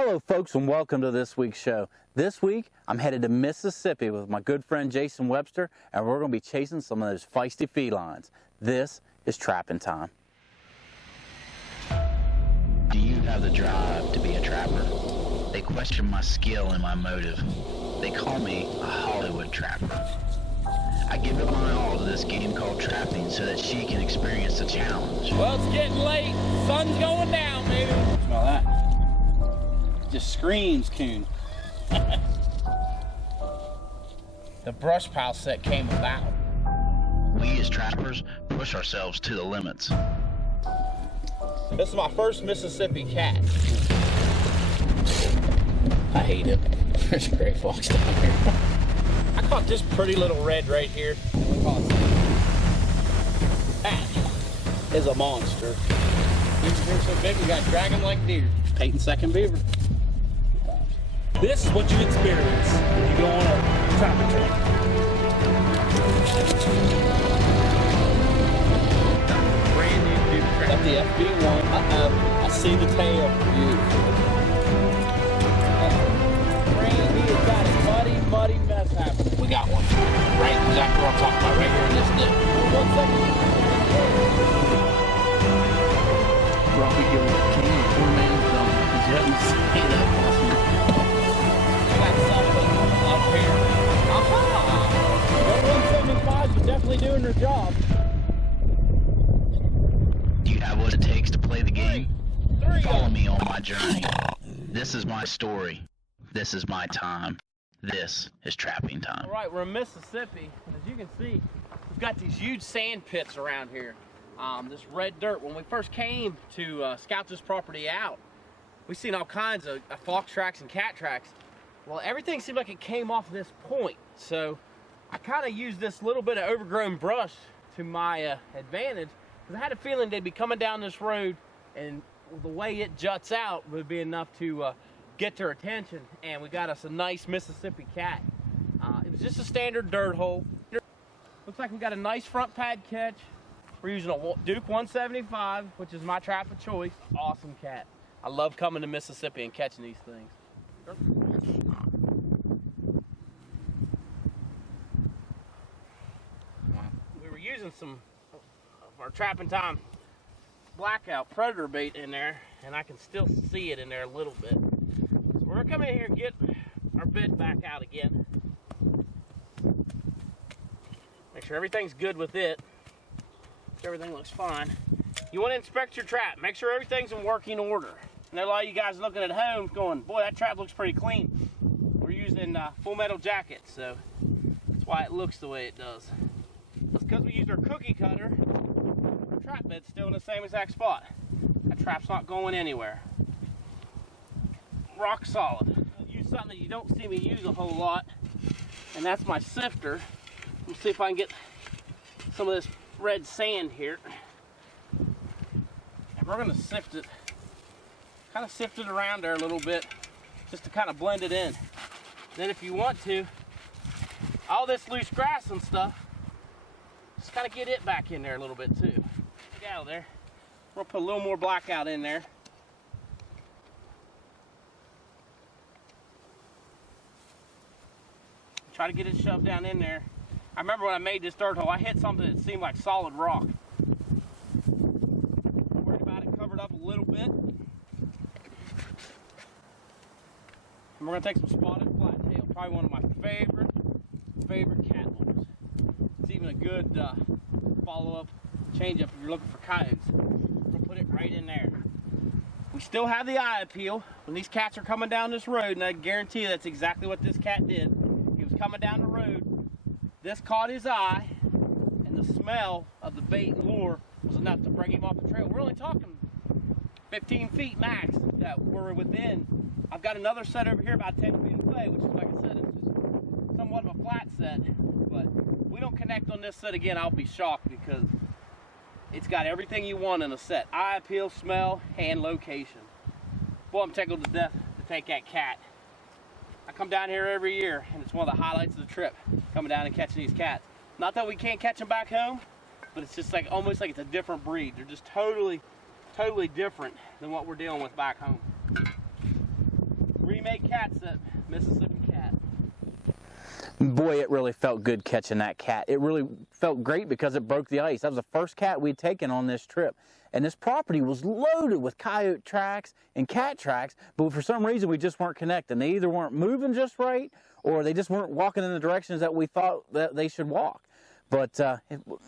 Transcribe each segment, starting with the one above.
Hello folks, and welcome to this week's show. This week I'm headed to Mississippi with my good friend Jason Webster, and we're going to be chasing some of those feisty felines. This is trapping time. Do you have the drive to be a trapper? They question my skill and my motive. They call me a Hollywood trapper. I give it my all to this game called trapping so that she can experience the challenge. Well, it's getting late. Sun's going down, baby. Smell that? Just screams coon. The brush pile set came about. We as trappers push ourselves to the limits. This is my first Mississippi cat. I hate it. There's a gray fox down here. I caught this pretty little red right here. That is a monster. They're so big, we got to drag them like deer. Peyton's second beaver. This is what you experience when you go on a trapping trip. Brand new dude trap. Got the FB1. I see the tail. Beautiful. Brand new. It's got a muddy mess happening. We got one. Right exactly what I'm talking about. Right here in this dip. 1 second. Robby, Gilbert, king of poor man's dog. Did you happen to see that awesome? Got something up here. Aha! The 175s are definitely doing their job. Do you have what it takes to play the game? Three. Follow me on my journey. This is my story. This is my time. This is trapping time. All right, we're in Mississippi. As you can see, we've got these huge sand pits around here. This red dirt. When we first came to scout this property out, we seen all kinds of fox tracks and cat tracks. Well, everything seemed like it came off this point. So I kind of used this little bit of overgrown brush to my advantage, because I had a feeling they'd be coming down this road, and the way it juts out would be enough to get their attention. And we got us a nice Mississippi cat. It was just a standard dirt hole. Looks like we got a nice front pad catch. We're using a Duke 175, which is my trap of choice. Awesome cat. I love coming to Mississippi and catching these things. We were using some of our trapping time blackout predator bait in there, and I can still see it in there a little bit. So we're gonna come in here and get our bit back out again. Make sure everything's good with it. Everything looks fine. You want to inspect your trap. Make sure everything's in working order. And a lot of you guys looking at home going, boy, that trap looks pretty clean. We're using full metal jackets, so that's why it looks the way it does. That's because we used our cookie cutter. Our trap bed's still in the same exact spot. That trap's not going anywhere. Rock solid. I'll use something that you don't see me use a whole lot, and that's my sifter. Let's see if I can get some of this red sand here, and we're going to sift it, kind of sift it around there a little bit, just to kind of blend it in. Then if you want to, all this loose grass and stuff, just kind of get it back in there a little bit too. Get out of there. We'll put a little more blackout in there. Try to get it shoved down in there. I remember when I made this dirt hole, I hit something that seemed like solid rock. Worried about it covered up a little bit. And we're gonna take some spotted flattail, probably one of my favorite cat holes. It's even a good follow-up change-up if you're looking for coyotes. We're gonna put it right in there. We still have the eye appeal when these cats are coming down this road, and I guarantee you that's exactly what this cat did. He was coming down the road. This caught his eye, and the smell of the bait and lure was enough to bring him off the trail. We're only talking 15 feet max that we're within. I've got another set over here about 10 feet away, which is, like I said, it's just somewhat of a flat set. But if we don't connect on this set again, I'll be shocked, because it's got everything you want in a set. Eye appeal, smell, and location. Boy, I'm tickled to death to take that cat. I come down here every year, and it's one of the highlights of the trip, coming down and catching these cats. Not that we can't catch them back home, but it's just like almost like it's a different breed. They're just totally different than what we're dealing with back home. remake cat set, Mississippi cat. Boy, it really felt good catching that cat. It really felt great because it broke the ice. That was the first cat we'd taken on this trip. And this property was loaded with coyote tracks and cat tracks, but for some reason we just weren't connecting. They either weren't moving just right, or they just weren't walking in the directions that we thought that they should walk. But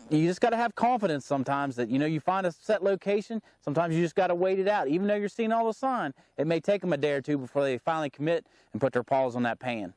you just got to have confidence sometimes that, you find a set location. Sometimes you just got to wait it out. Even though you're seeing all the sign, it may take them a day or two before they finally commit and put their paws on that pan.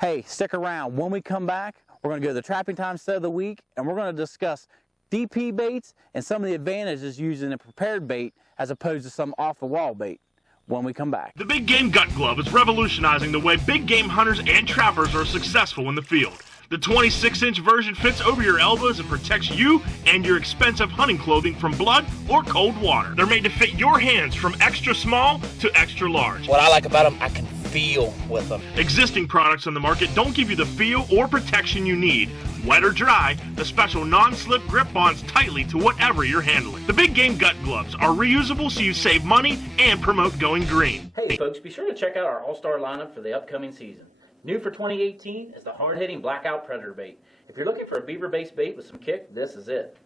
Hey, stick around. When we come back, we're going to go to the Trapping Time Set of the Week, and we're going to discuss DP baits and some of the advantages using a prepared bait as opposed to some off-the-wall bait when we come back. The Big Game Gut Glove is revolutionizing the way big game hunters and trappers are successful in the field. The 26-inch version fits over your elbows and protects you and your expensive hunting clothing from blood or cold water. They're made to fit your hands from extra small to extra large. What I like about them, I can feel with them. Existing products on the market don't give you the feel or protection you need. Wet or dry, the special non-slip grip bonds tightly to whatever you're handling. The Big Game Gut Gloves are reusable so you save money and promote going green. Hey folks, be sure to check out our all-star lineup for the upcoming season. New for 2018 is the hard-hitting Blackout Predator bait. If you're looking for a beaver-based bait with some kick, this is it.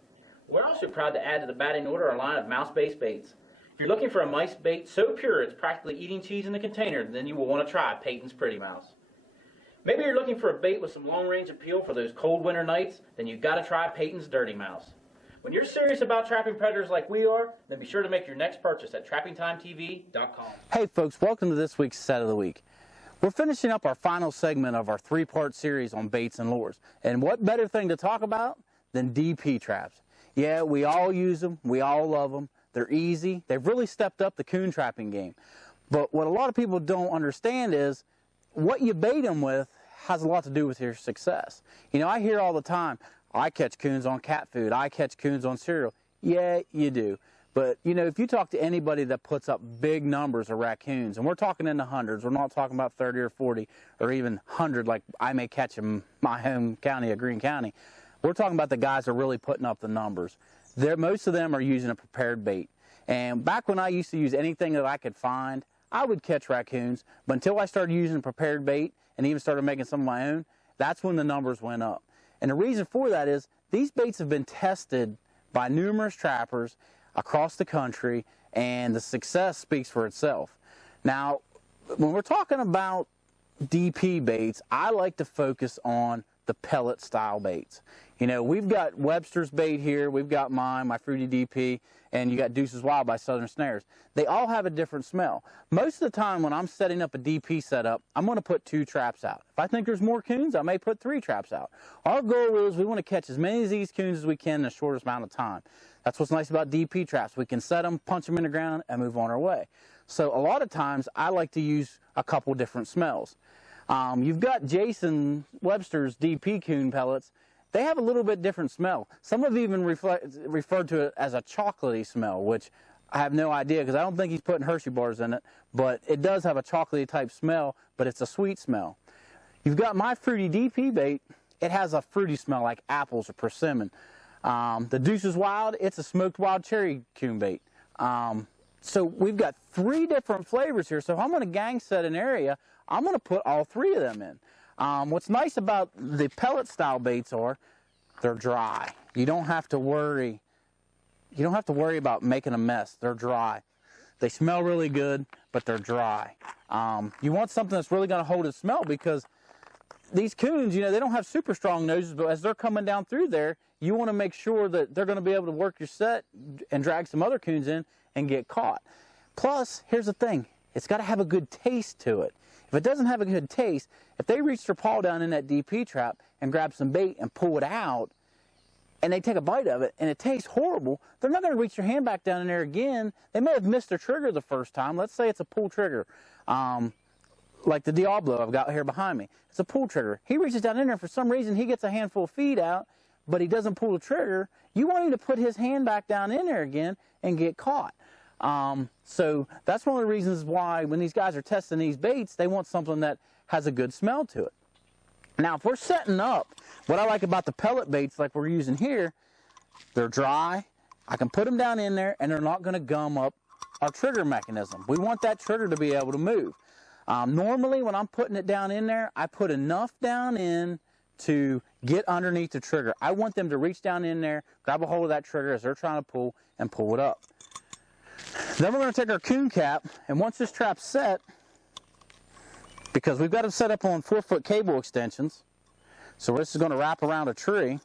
We're also proud to add to the batting order our line of mouse-based baits. If you're looking for a mice bait so pure it's practically eating cheese in the container, then you will want to try Peyton's Pretty Mouse. Maybe you're looking for a bait with some long-range appeal for those cold winter nights, then you've got to try Peyton's Dirty Mouse. When you're serious about trapping predators like we are, then be sure to make your next purchase at TrappingTimeTV.com. Hey folks, welcome to this week's Set of the Week. We're finishing up our final segment of our three-part series on baits and lures. And what better thing to talk about than DP traps? Yeah, we all use them. We all love them. They're easy. They've really stepped up the coon trapping game. But what a lot of people don't understand is what you bait them with has a lot to do with your success. I hear all the time, I catch coons on cat food. I catch coons on cereal. Yeah, you do. But, if you talk to anybody that puts up big numbers of raccoons, and we're talking in the hundreds, we're not talking about 30 or 40 or even 100 like I may catch in my home county of Greene County. We're talking about the guys that are really putting up the numbers. Most of them are using a prepared bait. And back when I used to use anything that I could find, I would catch raccoons. But until I started using prepared bait and even started making some of my own, that's when the numbers went up. And the reason for that is these baits have been tested by numerous trappers across the country, and the success speaks for itself. Now, when we're talking about DP baits, I like to focus on the pellet style baits. We've got Webster's bait here, we've got mine, my Fruity DP, and you got Deuce's Wild by Southern Snares. They all have a different smell. Most of the time when I'm setting up a DP setup, I'm going to put 2 traps out. If I think there's more coons, I may put 3 traps out. Our goal is we want to catch as many of these coons as we can in the shortest amount of time. That's what's nice about DP traps. We can set them, punch them in the ground, and move on our way. So a lot of times I like to use a couple different smells. You've got Jason Webster's DP coon pellets. They have a little bit different smell. Some have even referred to it as a chocolatey smell, which I have no idea because I don't think he's putting Hershey bars in it, but it does have a chocolatey type smell, but it's a sweet smell. You've got my Fruity DP bait. It has a fruity smell like apples or persimmon. The Deuce's Wild, it's a smoked wild cherry coon bait. So we've got 3 different flavors here. So if I'm going to gang set an area, I'm going to put all 3 of them in. What's nice about the pellet style baits are they're dry. You don't have to worry. You don't have to worry about making a mess. They're dry. They smell really good, but they're dry. You want something that's really going to hold its smell because these coons, they don't have super strong noses, but as they're coming down through there, you want to make sure that they're going to be able to work your set and drag some other coons in and get caught. Plus, here's the thing. It's got to have a good taste to it. If it doesn't have a good taste, if they reach their paw down in that DP trap and grab some bait and pull it out, and they take a bite of it and it tastes horrible, they're not going to reach their hand back down in there again. They may have missed their trigger the first time. Let's say it's a pull trigger. Like the Diablo I've got here behind me. It's a pull trigger. He reaches down in there, for some reason he gets a handful of feed out, but he doesn't pull the trigger. You want him to put his hand back down in there again and get caught. So that's one of the reasons why when these guys are testing these baits, they want something that has a good smell to it. Now, if we're setting up, what I like about the pellet baits like we're using here, they're dry. I can put them down in there and they're not going to gum up our trigger mechanism. We want that trigger to be able to move. Normally when I'm putting it down in there, I put enough down in to get underneath the trigger. I want them to reach down in there, grab a hold of that trigger as they're trying to pull, and pull it up. Then we're going to take our coon cap, and once this trap's set, because we've got it set up on 4-foot cable extensions, so this is going to wrap around a tree.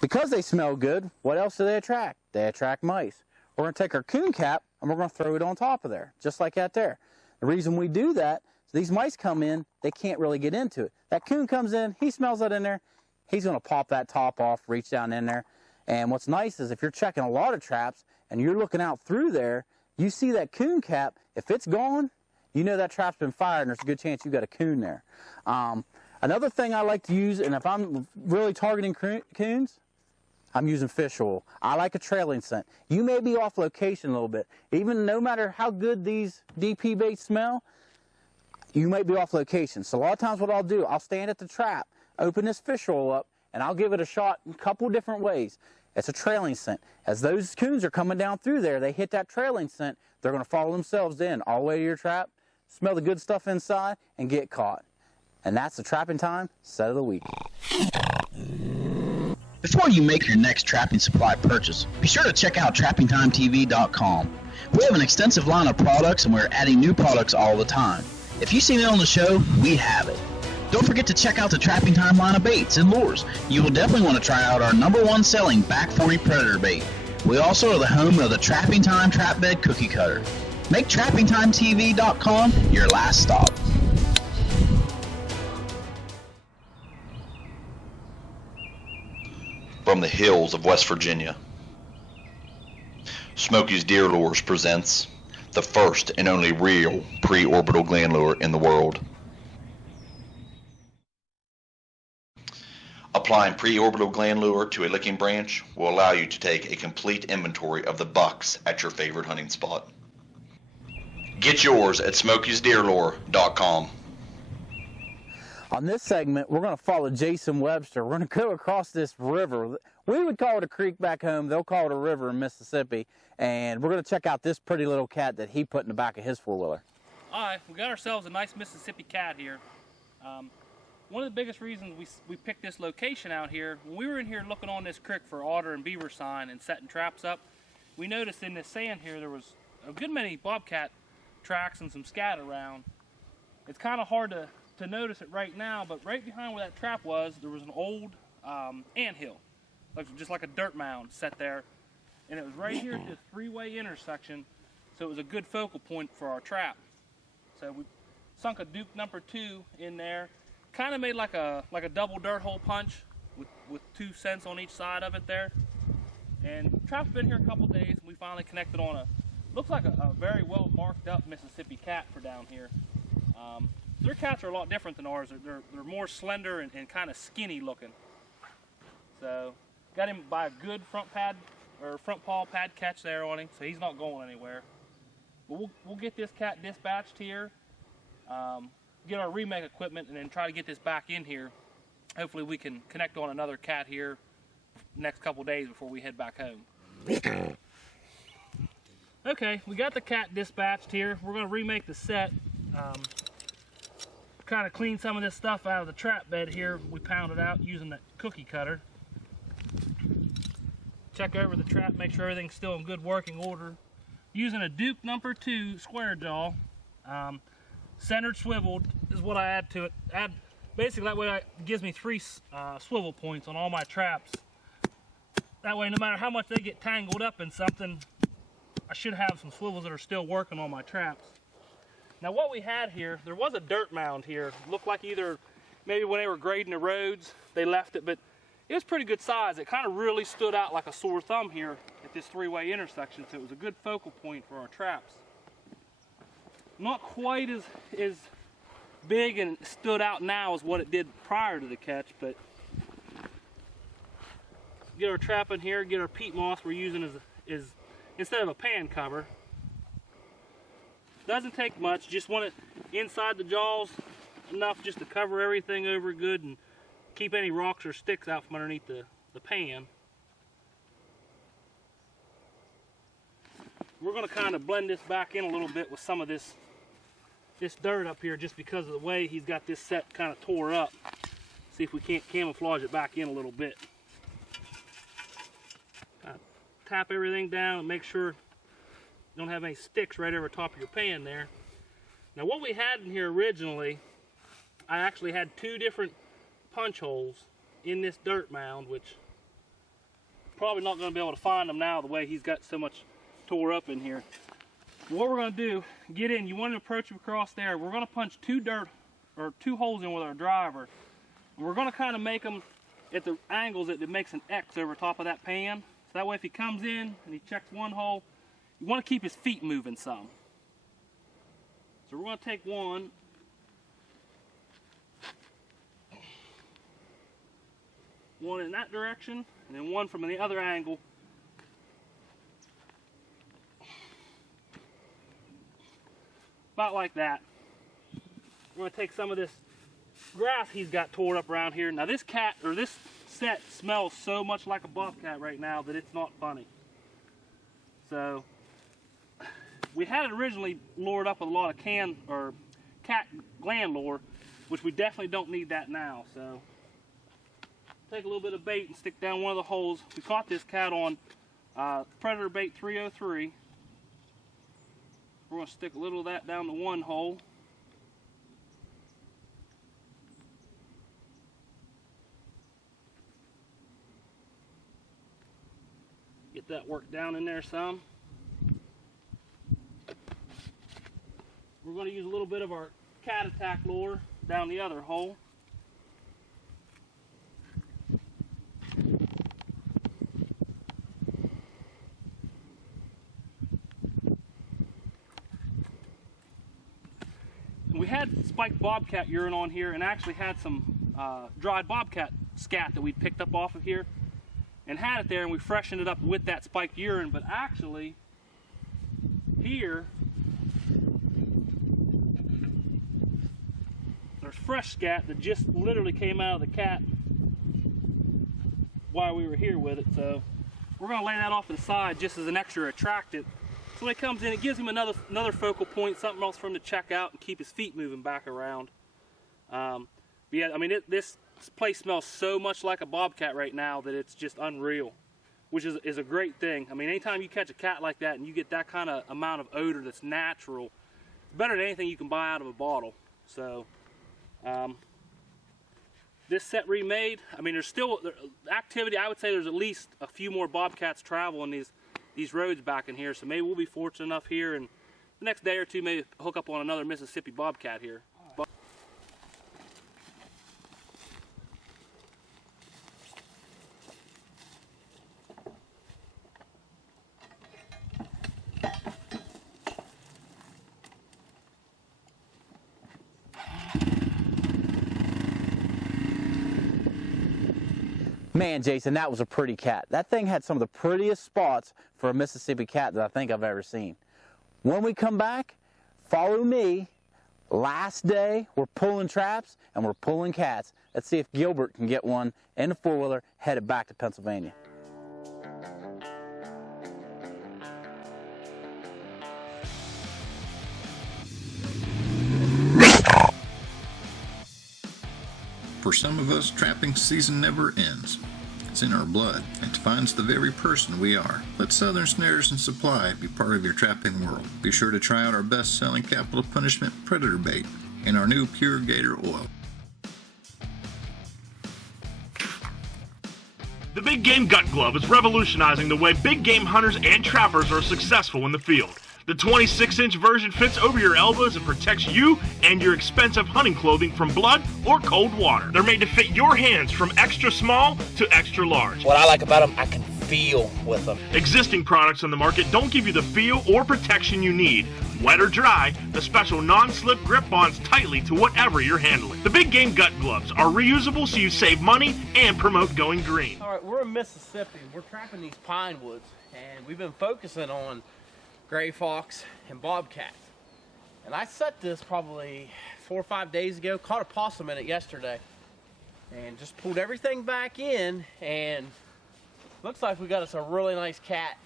Because they smell good, what else do they attract? They attract mice. We're going to take our coon cap and we're going to throw it on top of there, just like that there. The reason we do that is these mice come in, they can't really get into it. That coon comes in, he smells it in there, he's going to pop that top off, reach down in there. And what's nice is if you're checking a lot of traps and you're looking out through there, you see that coon cap, if it's gone, you know that trap's been fired and there's a good chance you've got a coon there. Another thing I like to use, and if I'm really targeting coons, I'm using fish oil. I like a trailing scent. You may be off location a little bit. Even no matter how good these DP baits smell, you might be off location. So a lot of times what I'll do, I'll stand at the trap, open this fish oil up, and I'll give it a shot in a couple different ways. It's a trailing scent. As those coons are coming down through there, they hit that trailing scent, they're going to follow themselves in all the way to your trap, smell the good stuff inside, and get caught. And that's the trapping time set of the week. Before you make your next trapping supply purchase, be sure to check out TrappingTimeTV.com. We have an extensive line of products and we're adding new products all the time. If you've seen it on the show, we have it. Don't forget to check out the Trapping Time line of baits and lures. You will definitely want to try out our #1 selling Back 40 Predator bait. We also are the home of the Trapping Time Trap Bed Cookie Cutter. Make TrappingTimeTV.com your last stop. From the hills of West Virginia, Smokey's Deer Lures presents the first and only real pre-orbital gland lure in the world. Applying pre-orbital gland lure to a licking branch will allow you to take a complete inventory of the bucks at your favorite hunting spot. Get yours at Smokey'sDeerLure.com. On this segment, we're going to follow Jason Webster. We're going to go across this river. We would call it a creek back home. They'll call it a river in Mississippi. And we're going to check out this pretty little cat that he put in the back of his four-wheeler. All right, we got ourselves a nice Mississippi cat here. One of the biggest reasons we picked this location out here, when we were in here looking on this creek for otter and beaver sign and setting traps up, we noticed in this sand here there was a good many bobcat tracks and some scat around. It's kind of hard to notice it right now, but right behind where that trap was, there was an old anthill, just like a dirt mound set there, and it was right here at this three-way intersection, so it was a good focal point for our trap. So we sunk a Duke #2 in there, kind of made like a double dirt hole punch with 2 cents on each side of it there. And the trap's been here a couple days, and we finally connected on looks like a very well marked up Mississippi cat for down here. Their cats are a lot different than ours. They're more slender and kind of skinny looking. So got him by a good front paw pad catch there on him, so he's not going anywhere. But we'll get this cat dispatched here, get our remake equipment, and then try to get this back in here. Hopefully we can connect on another cat here next couple days before we head back home. Okay, we got the cat dispatched here. We're going to remake the set. Kind of clean some of this stuff out of the trap bed here. We pounded out using that cookie cutter. Check over the trap, make sure everything's still in good working order. Using a Duke #2 square jaw, centered swiveled is what I add to it. Basically that way it gives me 3 swivel points on all my traps. That way no matter how much they get tangled up in something, I should have some swivels that are still working on my traps. Now what we had here, there was a dirt mound here. It looked like either maybe when they were grading the roads, they left it, but it was pretty good size. It kind of really stood out like a sore thumb here at this three-way intersection, so it was a good focal point for our traps. Not quite as big and stood out now as what it did prior to the catch, but get our trap in here, get our peat moss we're using as instead of a pan cover. Doesn't take much, just want it inside the jaws enough just to cover everything over good and keep any rocks or sticks out from underneath the pan. We're going to kind of blend this back in a little bit with some of this this dirt up here just because of the way he's got this set kind of tore up. See if we can't camouflage it back in a little bit. Tap everything down and make sure you don't have any sticks right over top of your pan there. Now what we had in here originally, I actually had 2 different punch holes in this dirt mound, which probably not going to be able to find them now the way he's got so much tore up in here. What we're going to do, get in, you want to approach him across there. We're going to punch 2 holes in with our driver. And we're going to kind of make them at the angles that it makes an X over top of that pan. So that way if he comes in and he checks one hole, you want to keep his feet moving some. So we're going to take one. One in that direction, and then one from the other angle. About like that. We're going to take some of this grass he's got tore up around here. Now this cat, or this set, smells so much like a bobcat right now that it's not funny. So we had it originally lured up with a lot of cat gland lure, which we definitely don't need that now. So take a little bit of bait and stick down one of the holes. We caught this cat on Predator Bait 303. We're going to stick a little of that down the one hole. Get that worked down in there some. We're going to use a little bit of our cat attack lure down the other hole. We had spiked bobcat urine on here and actually had some dried bobcat scat that we'd picked up off of here and had it there, and we freshened it up with that spiked urine. But actually here there's fresh scat that just literally came out of the cat while we were here with it. So we're going to lay that off to the side just as an extra attractant. So when he comes in, it gives him another focal point, something else for him to check out and keep his feet moving back around. Yeah, I mean, this place smells so much like a bobcat right now that it's just unreal, which is a great thing. I mean, anytime you catch a cat like that and you get that kind of amount of odor that's natural, it's better than anything you can buy out of a bottle. So this set remade, I mean, there's still activity. I would say there's at least a few more bobcats traveling these roads back in here, so maybe we'll be fortunate enough here and the next day or two maybe hook up on another Mississippi bobcat here. Man, Jason, that was a pretty cat. That thing had some of the prettiest spots for a Mississippi cat that I think I've ever seen. When we come back, follow me. Last day, we're pulling traps and we're pulling cats. Let's see if Gilbert can get one in the four-wheeler headed back to Pennsylvania. For some of us, trapping season never ends. It's in our blood. It defines the very person we are. Let Southern Snares and Supply be part of your trapping world. Be sure to try out our best-selling capital punishment Predator Bait and our new Pure Gator Oil. The Big Game Gut Glove is revolutionizing the way big game hunters and trappers are successful in the field. The 26-inch version fits over your elbows and protects you and your expensive hunting clothing from blood or cold water. They're made to fit your hands from extra small to extra large. What I like about them, I can feel with them. Existing products on the market don't give you the feel or protection you need. Wet or dry, the special non-slip grip bonds tightly to whatever you're handling. The Big Game Gut Gloves are reusable so you save money and promote going green. All right, we're in Mississippi. We're trapping these pine woods, and we've been focusing on gray fox and bobcat. And I set this probably 4 or 5 days ago, caught a possum in it yesterday, and just pulled everything back in, and looks like we got us a really nice cat.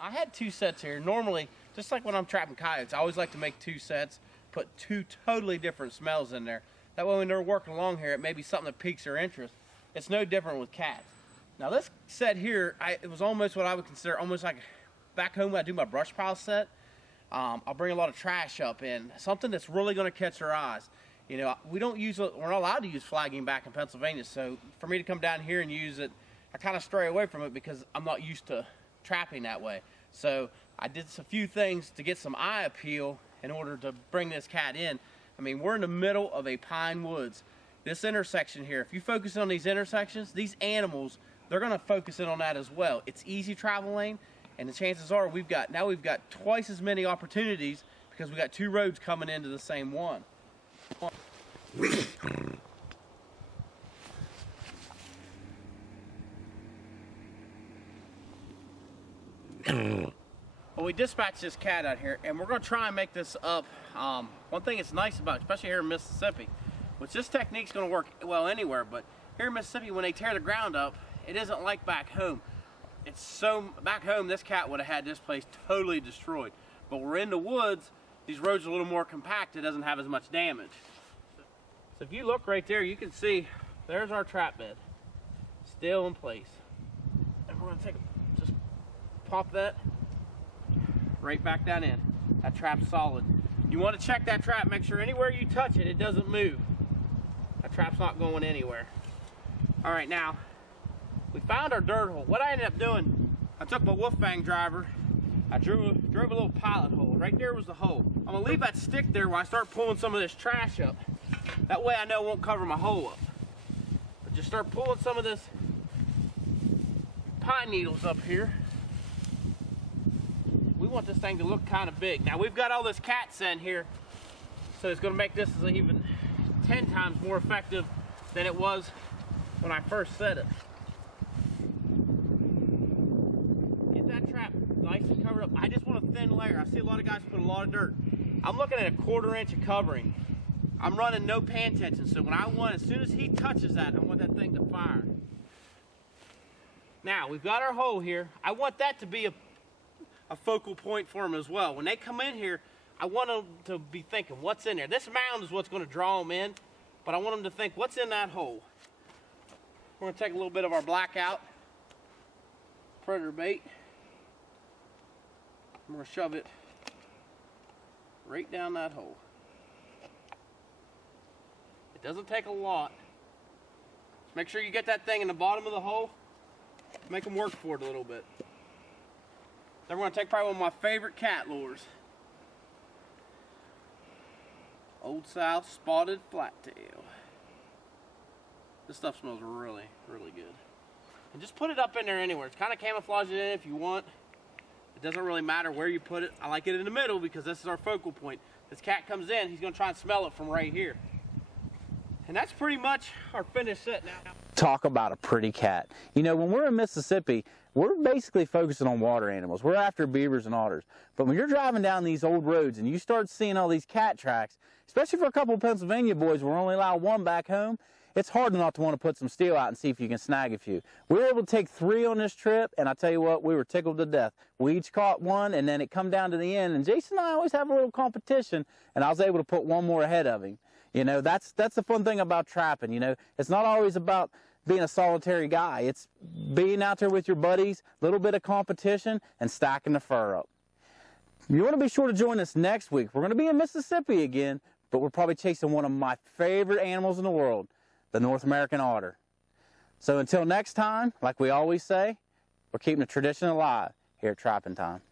I had 2 sets here. Normally, just like when I'm trapping coyotes, I always like to make 2 sets. put two totally different smells in there. That way when they're working along here, it may be something that piques their interest. It's no different with cats. Now this set here, it was almost what I would consider almost like back home when I do my brush pile set. I'll bring a lot of trash up in, something that's really going to catch their eyes. You know, we're not allowed to use flagging back in Pennsylvania, so for me to come down here and use it, I kind of stray away from it because I'm not used to trapping that way. So I did a few things to get some eye appeal in order to bring this cat in. I mean, we're in the middle of a pine woods. This intersection here, if you focus on these intersections, these animals, they're going to focus in on that as well. It's easy travel lane, and the chances are we've got twice as many opportunities because we got two roads coming into the same one. Well, we dispatched this cat out here, and we're going to try and make this up. One thing that's nice about it, especially here in Mississippi, which this technique's going to work well anywhere, but here in Mississippi, when they tear the ground up, it isn't like back home. Back home, this cat would have had this place totally destroyed. But we're in the woods, these roads are a little more compact, it doesn't have as much damage. So if you look right there, you can see there's our trap bed, still in place. And we're going to just pop that right back down in. That trap's solid. You want to check that trap, make sure anywhere you touch it, it doesn't move. That trap's not going anywhere. All right, now, we found our dirt hole. What I ended up doing, I took my wolf fang driver, I drove a little pilot hole. Right there was the hole. I'm gonna leave that stick there while I start pulling some of this trash up. That way I know it won't cover my hole up. But just start pulling some of this pine needles up here. We want this thing to look kind of big. Now we've got all this cat scent here, so it's gonna make this even 10 times more effective than it was when I first set it. Get that trap nice and covered up. I just want a thin layer. I see a lot of guys put a lot of dirt. I'm looking at a 1/4 inch of covering. I'm running no pan tension, so when as soon as he touches that, I want that thing to fire. Now, we've got our hole here. I want that to be a focal point for them as well. When they come in here, I want them to be thinking, what's in there? This mound is what's going to draw them in, but I want them to think, what's in that hole? We're going to take a little bit of our blackout predator bait. I'm going to shove it right down that hole. It doesn't take a lot. Just make sure you get that thing in the bottom of the hole. Make them work for it a little bit. Then we're going to take probably one of my favorite cat lures. Old South Spotted Flattail. This stuff smells really, really good. And just put it up in there anywhere. It's kind of camouflage it in if you want. It doesn't really matter where you put it. I like it in the middle because this is our focal point. This cat comes in, he's going to try and smell it from right here. And that's pretty much our finished set now. Talk about a pretty cat. You know, when we're in Mississippi, we're basically focusing on water animals. We're after beavers and otters. But when you're driving down these old roads and you start seeing all these cat tracks, especially for a couple of Pennsylvania boys, we're only allowed one back home, it's hard not to want to put some steel out and see if you can snag a few. We were able to take 3 on this trip, and I tell you what, we were tickled to death. We each caught one, and then it come down to the end, and Jason and I always have a little competition, and I was able to put one more ahead of him. You know, that's the fun thing about trapping. You know, it's not always about being a solitary guy. It's being out there with your buddies, a little bit of competition, and stacking the fur up. You want to be sure to join us next week. We're going to be in Mississippi again, but we're probably chasing one of my favorite animals in the world, the North American otter. So until next time, like we always say, we're keeping the tradition alive here at Trapping Time.